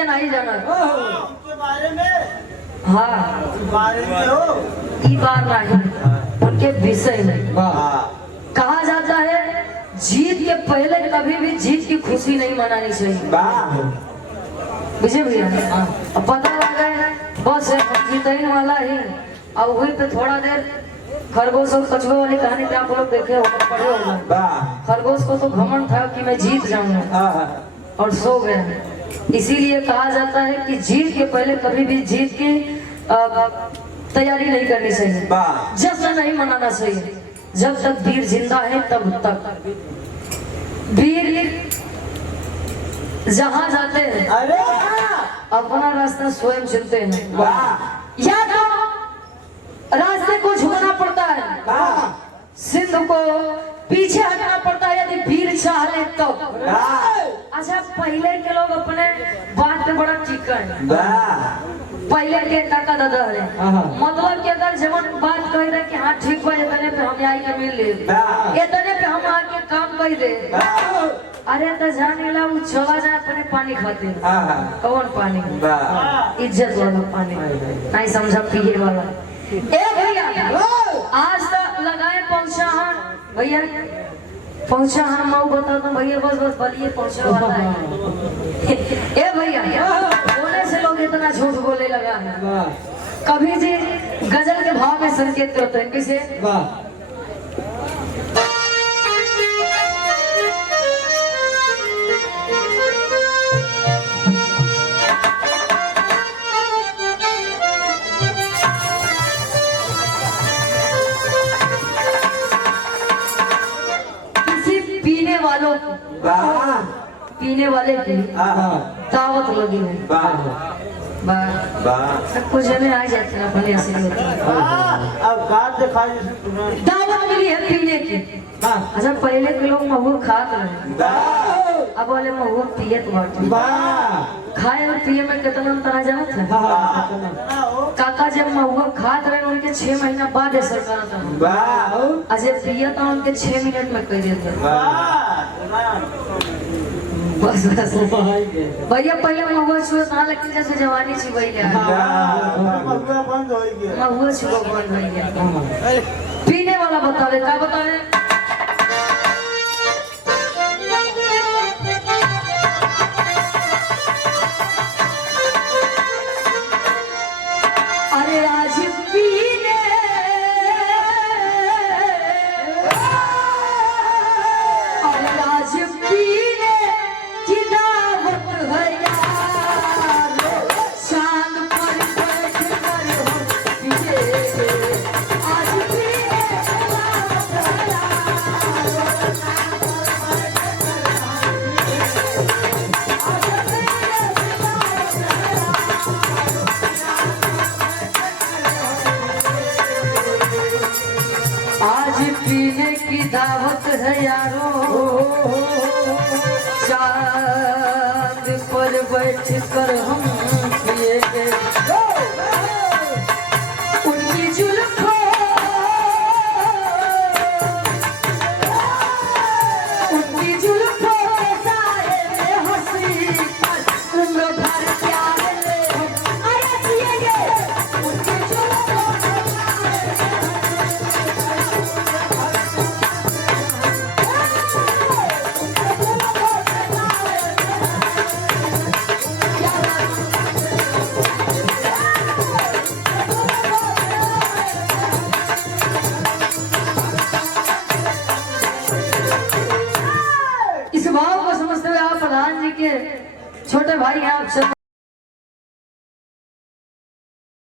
नहीं जाना उनके बारे में। हाँ बारे में हो ई बार नहीं, उनके विषय में कहा जाता है जीत के पहले कभी भी जीत की खुशी नहीं मनानी चाहिए। बुझे भैया? अब पता लगा है बस जीतने वाला ही। और वहीं पे थोड़ा देर खरगोश और कछुए वाली कहानी पे आप लोग देखे होगा, पढ़े होगा। खरगोश को तो घमंड था कि मैं जीत जाऊंगा और सो गया। इसीलिए कहा जाता है कि जीत के पहले कभी भी जीत की तैयारी नहीं करनी चाहिए, जश्न नहीं मनाना चाहिए। जब तक वीर जिंदा है तब तक वीर जहाँ जाते हैं अपना रास्ता स्वयं चुनते हैं, या तो रास्ते को झुकना पड़ता है, सिंध को पीछे हटना पड़ता है यदि वीर चाह ले तो। अच्छा पहले के लोग अपने बात पे बड़ा चिकन, पहले के काका दादा है मतलब कि अगर जवन बात कह रहे कि हाँ ठीक बा इतने पे हम आई के मिल ले, इतने पे हम आके काम कर दे। अरे तो जाने ला वो चला जाए अपने पानी खाते, कौन पानी? इज्जत वाला पानी, नहीं समझा पिए वाला। ए भैया आज तक लगाए पहुंचा भैया, पहुंचा मऊ बता दो भैया, बस बस बलिए पहुंचा वाला है। ए भैया बोले से लोग इतना झूठ बोले लगा है। कभी जी गजल के भाव में संकेत करते हैं किसे? पीने वाले की दावत लगी है, सब कुछ हमें आ जाता है भले ऐसे होता है। अब बात दावत मिली है पीने की। अच्छा पहले के लोग महुआ खाते रहे, अब वाले महुआ पियत बाटे। खाए और पिए में कितना अंतर जाना था? काका जब महुआ खात रहे उनके 6 महीना बाद ऐसा करा था, अजय पिया था उनके 6 मिनट में कर देते। बस बस भैया पहले महुआ छुआ था लेकिन जैसे जवानी छी भैया महुआ छुआ बंद भैया। पीने वाला बता दे, क्या बता दे? अरे आज पीने दावत है यारो, चांद पर बैठ कर हम पिएंगे उनकी जुल्फों, उनकी जुल्फों साए में हंसी उम्र भर प्यार ले अरे पिएंगे उनकी जुल्फों। के छोटे भाई हैं अक्षर